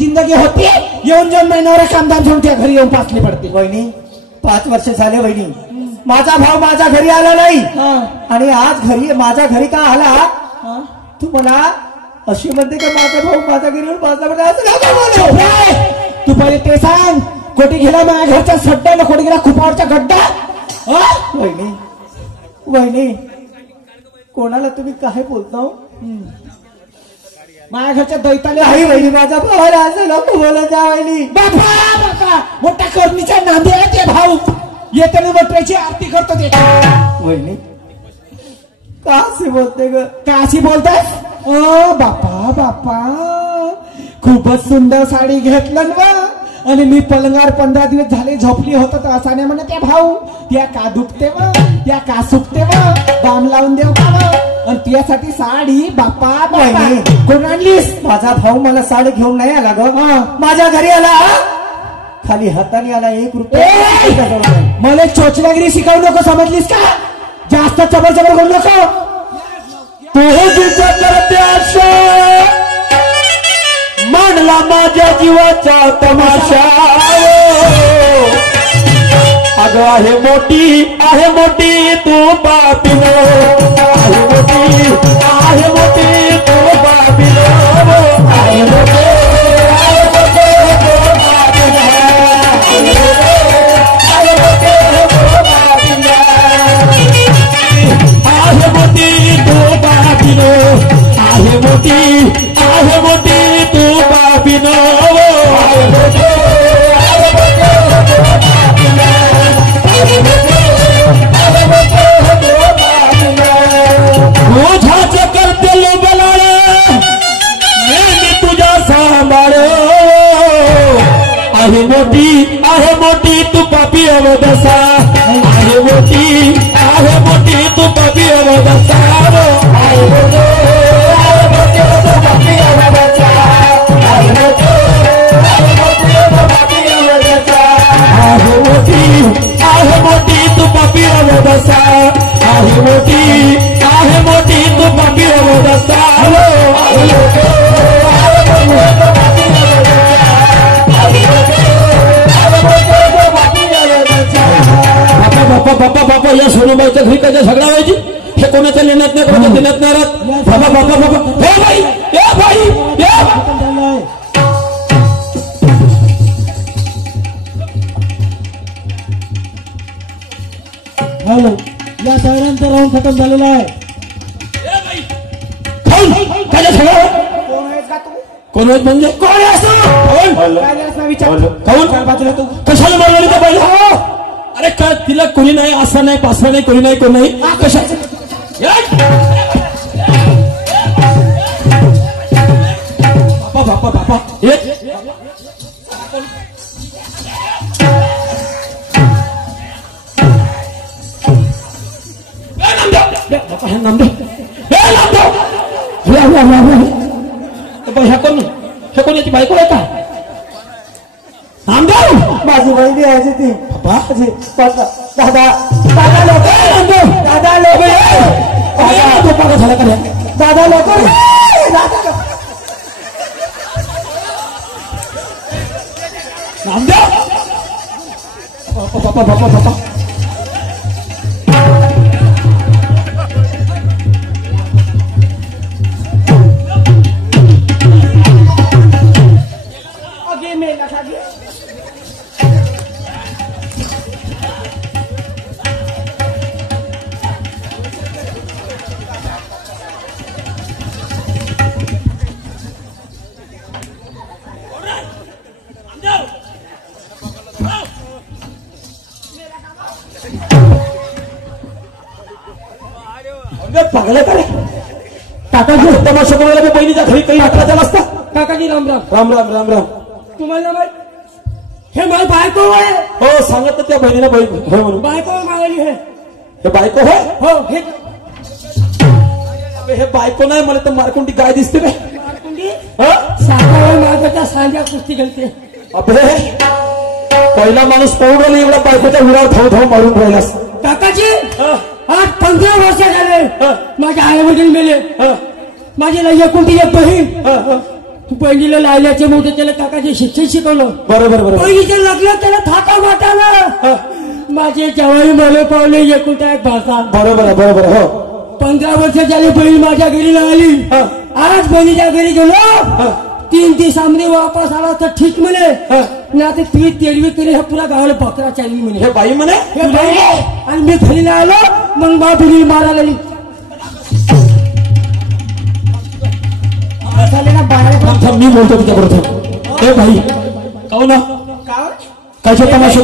जिंदगी होती येऊन जेवण महिन्यावर कामदार घेऊन त्या घरी येऊन पाचली पडते. वहिनी 5 वर्ष झाले वहिनी माझा भाऊ माझ्या घरी आला नाही आणि आज घरी माझ्या घरी का आला तू मला अशी म्हणते का माझा भाऊ माझ्या घरी येऊन पाचला. तू पहिले ते सांग कोटी गेला माझ्या घरच्या सड्डा ना कोटी गेला खुपावरचा गड्डा. वहिनी वहिनी कोणाला तुम्ही काय बोलता माझ्या घरच्या दैताले आई वहिनी माझा भावाला असं नको बोलत जा वहिनी. बाबा मोठ्या करणीच्या नांदी आहे ते भाऊ येताना मोठ्याची आरती करतो ते. वहिनी का असे बोलते ग का अशी बोलताय. ओ बापा बापा खूपच सुंदर साडी घेतलं ना आणि मी पलंगावर 15 दिवस झाले झोपली होत तर असा नाही म्हणत त्या भाऊ त्या का दुखते व त्या का सुकते व बाम लावून देऊ का आणि त्यासाठी साडी बापा कोण आणलीस. माझा भाऊ मला साडी घेऊन नाही आला ग माझ्या घरी आला खाली हाताने आला 1 रुपया. मला चोचल्यागिरी शिकावू नको समजलीस का जास्त चबर चबर करू नको. मांडला माझ्या जीवाचा तमाशा अगं आहे मोठी तू बापिनो आहे मोठी तू बापिनो आहे मोठी तू बापिनो तुझ्याच करते बलाळ मी तुझ्या सांभाळ आहे मोठी तू पापी अवदसा आहे मोठी तू पापी अवदसा मोठी तू पापी अवदसा आहे मोठी तू पापी अवदसा. बापा या सोनूबाईच्या घरी कशा झगडा व्हायची हे कोणाच्या लेण्यात नाही कोणाच्या देण्यात नाही राहत. बाबा हे भाई हॅलो या सगळ्यांचा राऊंड खतम झालेला आहे. कोण आहेत म्हणजे कोण कशाला बोलवली तर पाहिजे. अरे काय तिला कोणी नाही असं नाही पासवा नाही कोणी नाही कोण नाही कशा बापा हे कोणाची बायको आहे का नामदेव माझी बहिणी आहे ती दादा लोक झाला का दादा लोक नामदेव बापा पागल करे काकाजी तमाशा कोणाला बहिणीच्या घरी काही अठराचा नसता. काकाजी राम राम राम राम राम राम. तुम्हाला हे माझी बायको आहे. हो सांगत त्या बहिणीला बहीण होय म्हणून बायको मागली आहे. हे बायको होय हो हे बायको नाही मला तर मारकुंडी गाय दिसते काय मारकुंडी माझ्या सांजा कुस्ती घालते. अबे पहिला माणूस पळून एवढा बायकोच्या विरावर धाव धाव मारून राहिलास. काकाजी आज 15 वर्ष झाले माझे आई वडील मेले. माझी एकुलती एक बहीण बहिणीला लायल्याचे मोठे त्याला काकाचे शिक्षण शिकवलं. बरोबर बरोबर. बहिणीच्या लग्नात त्याला थाका वाटाला. माझे जवाई मला पावले एकुलता एक भाषा. बरोबर आहे बरोबर. हो 15 वर्ष झाली बहीण माझ्या घरी आली. आज बहिणीच्या घरी गेलो 3 दिवसामध्ये वापस आला तर ठीक म्हणे. ना ते ती तेरवी तरी हा पुरा गावाला बकरा चालली म्हणे. हे बाई म्हणे. आणि मी घरी आलो मग बा बहिणी मारायला मी बोलतो तुझ्या बरोबर. हे भाई काऊ ना काय तमाशा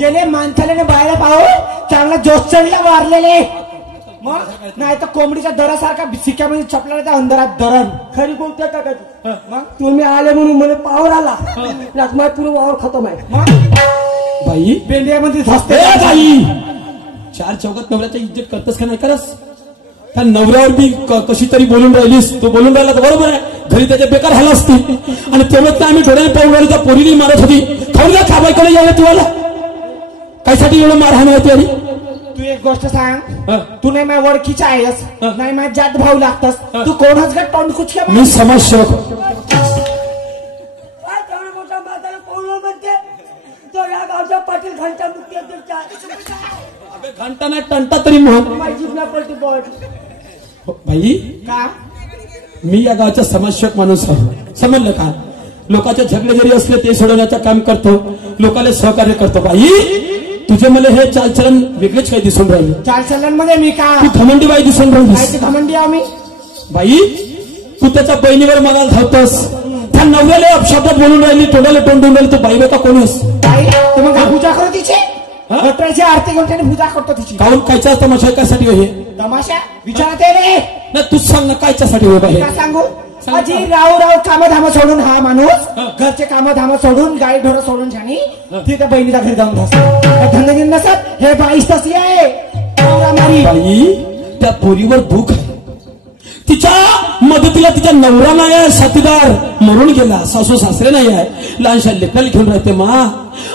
गेले माणसाने बाहेर पाहू चांगला जोश चढला मारलेले. मग नाही तर कोंबडीच्या दरासारखा सिक्यामध्ये चपला त्या अंधारात दरण. खरी बोलते का मग तुम्ही आले म्हणून मला पावर आला. माझा पूर्ण वावर खतम आहे. बाई पेंड्यामध्ये धसते. बाई 4 चौकात नवऱ्याच्या इज्जत करतस का नाही करस. त्या नवऱ्यावर मी कशी तरी बोलून राहिलीस. तू बोलून राहिला तर बरोबर आहे. घरी त्याच्या बेकार हाल असते. आणि तेव्हा आम्ही डोळ्याने पाहून राहिलो त्या पोरीने मारत होती. खाऊ द्या खाबाईकडे यायला तुम्हाला कायसाठी एवढं मारहाण होती. आणि तू एक गोष्ट सांग. तू नाही माझ्या ओळखीचा आहेस नाही माझ्या जात भाऊ लागतस. तू कोणच गट तोंड कुचक्या. मी समाजसेवक. मोठा म्हातारा कोण म्हणते तो या गावचा पाटील घंटा मुक्ती अध्यक्ष. घंटा नाही टंटा तरी म्हण. भाई का मी या गावचा समाजसेवक माणूस आहो. समजलं का. लोकांचे झगडे जरी असले ते सोडवण्याचं काम करतो. लोकांना सहकार्य करतो. बाई तुझे मला हे चालचलन वेगळेच काही दिसून राहिले. चालचलन मध्ये मी का तू घमंडी बाई दिसून राहिली. घमंडी आम्ही बाई तू त्याच्या बहिणीवर मला धावतस. त्या नवऱ्याला अपशब्दात बोलून राहिली. तोंडाला तोंड देऊन राहिली. तू बाई बेटा कोणीस. तर मग पूजा करू तिचे गटराची आरती घेऊन त्याने पूजा करतो तिची. काहून कायचा तमाशा कशासाठी हो. हे तमाशा विचारते रे ना तूच सांग ना कायच्यासाठी हो बाहेर. काय सांगू अजी राव कामधाम सोडून हा माणूस घरचे कामधाम सोडून गाई ढोरं सोडून छानी तिथे बहिणीच्या घरी जाऊन धसत. धंदे नसत हे बाईस तशी आहे. बाई त्या पोरीवर दुःख आहे. तिच्या मदतीला तिचा नवरा नाही आहे. साथीदार मरून गेला. सासू सासरे नाही आहे. लहानशा लेकराला घेऊन राहते मा.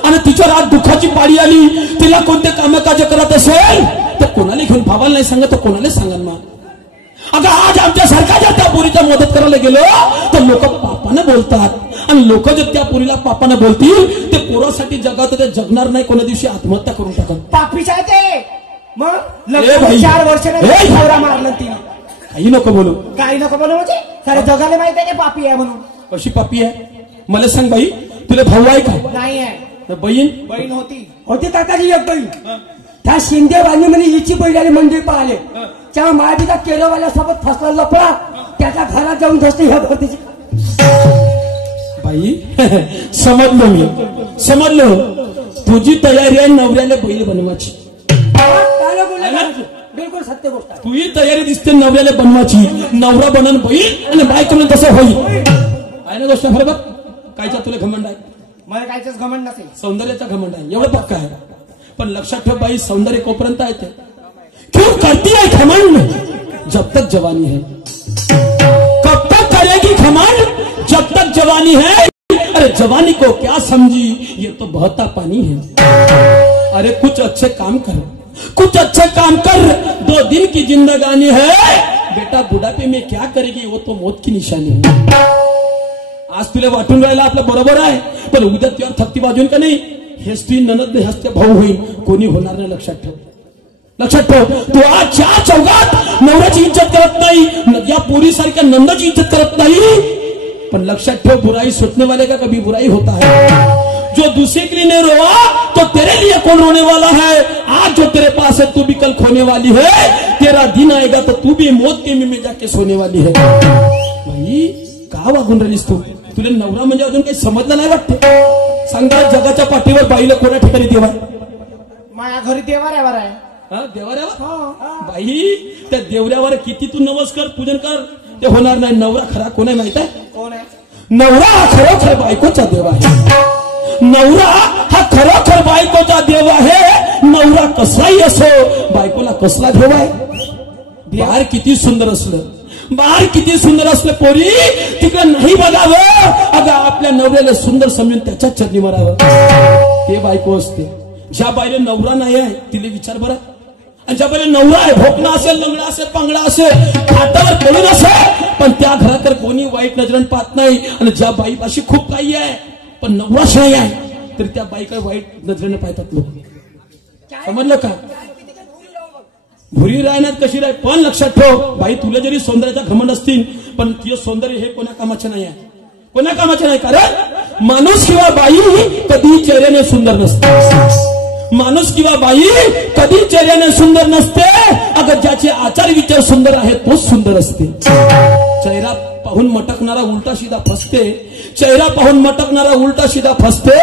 आणि तिच्यावर आज दुःखाची पाळी आली. तिला कोणते कामकाज करत असेल तर कोणाला घेऊन भावाला नाही सांगत तर कोणाला सांगा मा. अगं आज आमच्या सरकारच्या त्या पोरीच्या मदत करायला गेलो तर लोक पापानं बोलतात. आणि लोक जर त्या पोरीला पापानं बोलतील ते पोरासाठी जगात ते जगणार नाही. कोणा दिवशी आत्महत्या करून टाकत. पापीच आहे ते. मग 4 वर्षाने नवरा मारलं तिने. काही नको बोलू. काही नको बोलू म्हणजे सारे जगाला माहिती आहे पापी आहे म्हणून. कशी पापी आहे मला सांग बाई. तुला भाऊ आहे का. नाही आहे. बहीण होती काकाची एक बहीण. त्या शिंदे बांधली म्हणजे हिची बैलाने मंदिर पाहिले. त्या मायाबीचा केरवाल्यासोबत फसला लपडा त्याच्या घरात जाऊन धसते ह्या भरतीची. बाई समजलो मी. समजलो तुझी तयारी आहे नवऱ्याला बैल बनवायची. बिलकुल सत्य गोष्ट. तुझी तयारी दिसते नवऱ्याला बनवायची. नवरा बनन बैल आणि बायकोनं तसं होईल. आहे ना गोष्ट बरोबर. कायचा तुला घमंड आहे. मला कायच घमंड नसेल. सौंदर्याचा घमंड आहे एवढं पक्का आहे. पण लक्षात ठेव बाई सौंदर्य कोपर्यंत येते. क्यों करती है घमंड जब तक जवानी है. कब तक करेगी घमंड जब तक जवानी है. अरे जवानी को क्या समझी ये तो बहता पानी है. अरे कुछ अच्छे काम कर. कुछ अच्छे काम कर. 2 दिन की जिंदगानी है. बेटा बुढ़ापे में क्या करेगी वो तो मौत की निशानी है. आज तुला वाटून राहिला आपलं बरोबर आहे. पण उद्या तुझ्या थकती बाजून का नाही. हेच तुझी ननद हेच ते भाऊ होईल. कोणी होणार नाही. लक्षात ठेव. लक्षात ठेव. तू आज 4 चौकात नवऱ्याची इज्जत करत नाही. या पोरी सारख्या नंदाची इज्जत करत नाही. पण लक्षात ठेव बुराई सुटने वाले का कभी बुराई होता है. जो दूसरे के लिए नहीं रोआ तो तेरे लिए कौन रोने वाला है. आज जो तेरे पास है तू भी कल खोने वाली है. तेरा दिन आएगा तो तू भी मौत के में जाके सोने वाली है. भाई का वागून राहिलीस तू. तुला नवरा म्हणजे अजून काही समजलं नाही वाटते. सांगा जगाच्या पाठीवर बाईला कोणा ठिकाणी देवा. माझ्या घरी देवाऱ्यावर आहे. देवाऱ्यावर. बाई त्या देवऱ्यावर किती तू नमस्कार पूजन कर ते होणार नाही. नवरा खरा कोण आहे माहित आहे. कोण आहे. नवरा हा खरोखर बायकोचा देव आहे. नवरा हा खरोखर बायकोचा देव आहे. नवरा कसलाही असो बायकोला कसला देव आहे. बाहेर किती सुंदर असलं. बाहेर किती सुंदर असलं पोरी तिकडे नाही बघावं. अगं आपल्या नवऱ्याला सुंदर समजून त्याच्याच चरणी मारावं. ते बायको असते. ज्या बाईला नवरा नाही आहे तिला विचार बरं. आणि ज्या पहिले नवरा आहे, भोकणा असेल, लंगडा असेल, पांगडा असेल, खाटावर पडून असेल, पण त्या घरात तर कोणी वाईट नजरेने पाहत नाही. आणि ज्या बाईपाशी खूप काही आहे पण नवराच नाही आहे तर त्या बाईकडे वाईट नजरेने पाहतात लोक. समजलं का? भुरी राहण्यात कशी राह, पण लक्षात ठेव बाई, तुला जरी सौंदर्याचा घमंड असतील पण तिचं सौंदर्य हे कोणा कामाचे नाही आहे, कोणा कामाचे नाही. कारण माणूस किंवा बाई कधी चेहऱ्याने सुंदर नसते. माणूस किंवा बाई कधी चेहऱ्याने सुंदर नसते. अगं ज्याचे आचार विचार सुंदर आहेत तोच सुंदर असते. चेहरा पाहून मटकणारा उलटा सीधा फसते. चेहरा पाहून मटकणारा उलटा सीधा फसते.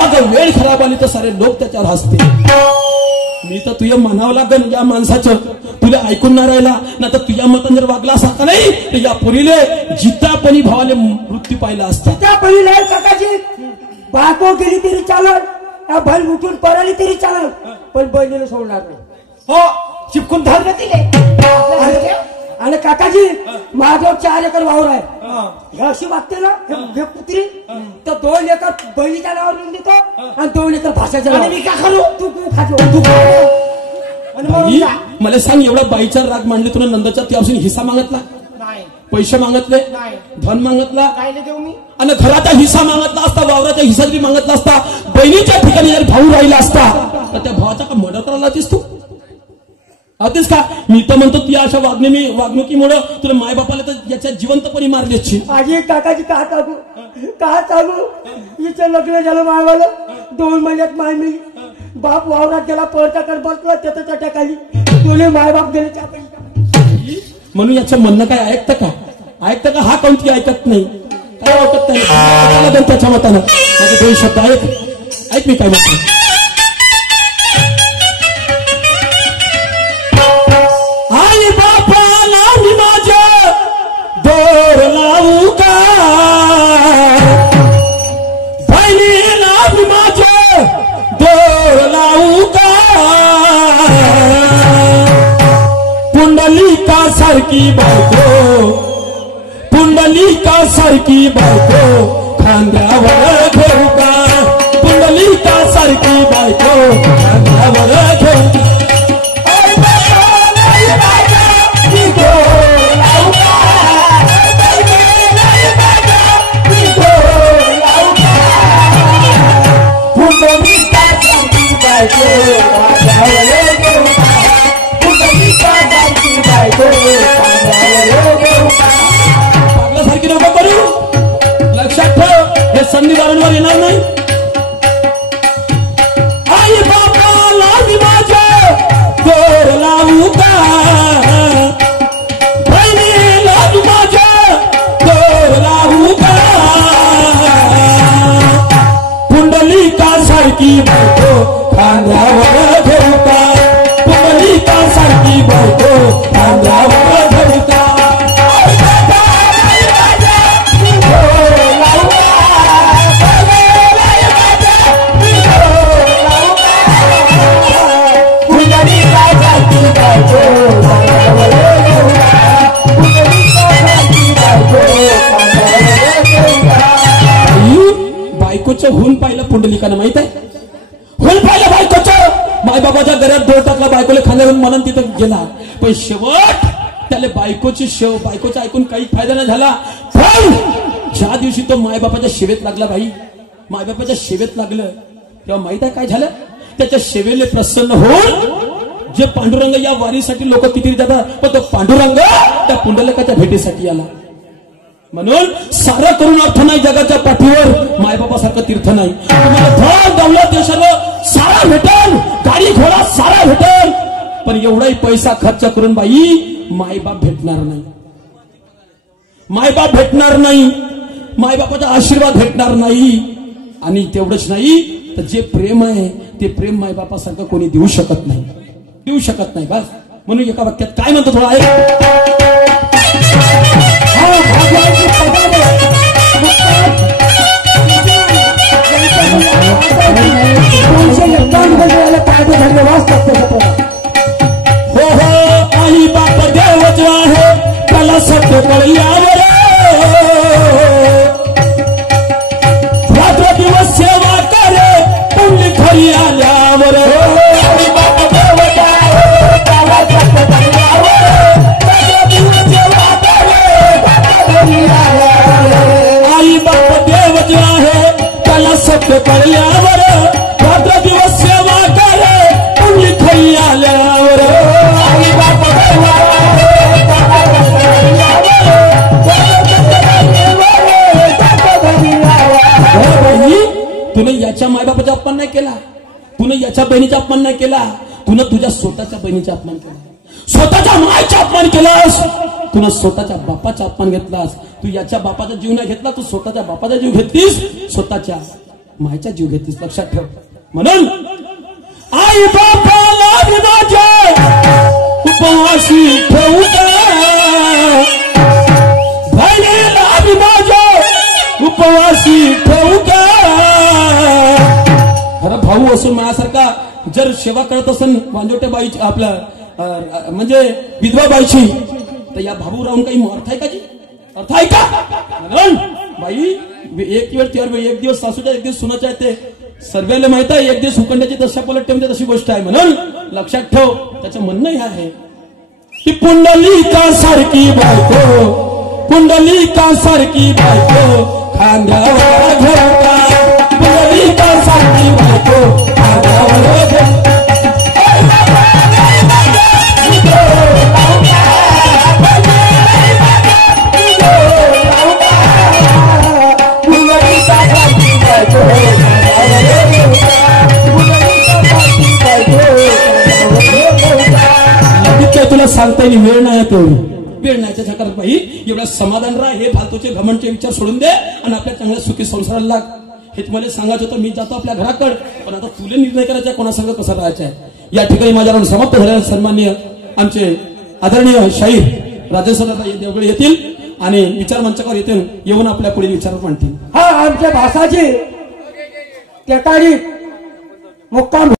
अगं वेळ खराब आली तर सारे लोक त्याच्यावर हसते. मी तर तुझ्या म्हणावं लागन या माणसाचं, तुला ऐकून नाही राहिला ना तर तुझ्या मतान जर वागला असता नाही तर या पुरीले जितापणी भावाले मृत्यू पाहिला असता. जितापणी नाही काकाजी, बायको गेली तरी चालत, भल उठून पळाली तरी चालत, पण बहिणीला सोडणार नाही. हो, चिपकून धरलं तिले. आणि काकाजी माझ्यावर 4 एकर वावर आहे. अशी वागते ना हे कुत्री तर 2 एकर बहिणीच्या नावावर लिहून देतो आणि 2 एकर भाषाच्या नावावर. मी का करू? तू खातो. बाई, मला सांग, एवढा बाईचा राग मांडले तुला नंदाच्या त्यापासून हिस्सा मागितला नाही, पैसे मागितले नाही, धन मागितला काय देऊ मी? आणि घराचा हिस्सा मागितला असता, वावराचा हिस्सा जरी मागितला असता, बहिणीच्या ठिकाणी जरी भाऊ राहिला असता तर त्या भावाचा का मर्डर करायला होतीस तू? होतीस का? मी तर म्हणतो ती अशा वागणुकीमुळे तुला मायबापाला तर याच्या जिवंतपणी मारली असची. आजी काकाजी का चालू हिचं लग्न झालं मायवालं 2 महिन्यात माय मी बाप वावरात गेला, पळताकडे बसला त्याच्या चट्याखाली, तुले मायबाप गेले चापली. म्हणून याचं म्हणणं काय ऐकतं का? हा कोणती ऐकत नाही, काय वाटत नाही त्याच्या मतानं. माझे 2 शब्द ऐक मी काय म्हणतो. आई बापाला मी माझ्या दोर लावू का, बहिणीला मी माझ्या दोर लावू का, पुंडलिका सारखी बायको, पुंडलिका सारखी बायको खांद्यावर घेऊ का, पुंडलिका सारखी बायको खांद्यावर घेऊ का. पागलासारखी नको करू, लक्षात ठेव, हे संधी वारंवार येणार नाही. आई बापाला मी माझ्या दोर लावू का, बहिणीला मी माझ्या दोर लावू का, पुंडलिका सारखी बायको खांद्यावर घेऊ का, पुंडलिका सारखी बायको खांद्यावर घेऊ का. बायकोचं होऊन पाहिलं पुंडलिकानं, माहित आहे? होऊन पाहिलं बायकोचं. मायबाबाच्या घरात डोर टाकला, बायकोला खांद्यावरून म्हणून तिथं गेला, पण शेवट त्याला बायकोचं ऐकून काही फायदा नाही झाला. पण ज्या दिवशी तो मायबापाच्या सेवेत लागला, बाई मायबापाच्या सेवेत लागलं तेव्हा माहित आहे काय झालं? त्याच्या सेवेले प्रसन्न होऊन जे पांडुरंग या वारीसाठी लोक किती जातात, पण तो पांडुरंग त्या पुंडलिकाच्या भेटीसाठी आला. म्हणून सारं करून अर्थ नाही जगाच्या पाठीवर, मायबापासारखं तीर्थ नाही. तुम्हाला धन दौलत देशाला सारा भेटेल, गाडी घोडा सारा भेटेल, पण एवढाही पैसा खर्च करून बाई मायबाप भेटणार नाही, मायबाप भेटणार नाही, मायबापाचा आशीर्वाद भेटणार नाही. आणि तेवढंच नाही तर जे प्रेम आहे ते प्रेम मायबापासारखं कोणी देऊ शकत नाही, देऊ शकत नाही. बस म्हणून एका वाक्यात काय म्हणतो थोडा आहे, हो हो आई बाप देव जो आहे त्याला सत्य कळल्यावर रात्र दिवस सेवा करे पुण्य खरी आल्यावर. आई बाप देव जो आहे पडल्यावर रात्र दिवस सेवा करे पुण्य खाई आल्यावर आई बाप तुने याच्या मायबापाचा अपमान नाही केला, तुने याच्या बहिणीचा अपमान नाही केला, तुने तुझ्या स्वतःच्या बहिणीचा अपमान केला, स्वतःच्या मायचा अपमान केलास, तुने स्वतःच्या बापाचा अपमान घेतलास. तू याच्या बापाचा जीव नाही घेतला, तू स्वतःच्या बापाचा जीव घेतलीस, स्वतःच्या मायचा जीव घेतलीस. लक्षात ठेव. म्हणून आई बापाला माझ्या उपवासी ठेवू का, बहिणीला माझ्या उपवासी ठेवू का. खरं भाऊ असून माझ्यासारखा जर सेवा करत असेल वांजोटे बाईची आपल्या म्हणजे विधवा बाईची, तर या भाऊ राहून काही अर्थ आहे का जी, अर्थ आहे का. म्हणून बाई एक वेळ तेव्हा एक दिवस सासूच्या एक दिवस सुनाच्या आहे, ते सर्वांना माहित आहे. एक दिवस उकंड्याची दशा पलट ठेवते तशी गोष्ट आहे. म्हणून लक्षात ठेव. त्याचं म्हणणं हे आहे की पुंडलिका सारखी बायको, पुंडलिका सारखी बायको खांद्यावर घेता, पुंडलिका सारखी बायको खांद्यावर घेता. तुला सांगता येईल वेळ नाही, तेवढी वेळ नाही. त्याच्या करत बाई एवढा समाधान राहा, हे फालतूचे घमंडचे विचार सोडून दे आणि आपल्या चांगल्या सुखी संसाराला लाग. हे तुम्हाला सांगायचं होतं. मी जातो आपल्या घराकडे, पण आता तुला निर्णय करायचा कोणासंग कसं राहायचं आहे. या ठिकाणी माझ्याकडून समाप्त झालेल्या सन्माननीय आमचे आदरणीय शाहीर राजेश्वरदादा देवगडे येतील आणि विचार मंचावर येऊन आपल्या पुढील विचार मांडतील. हा आमच्या भाषाची टेकाडी मुक्काम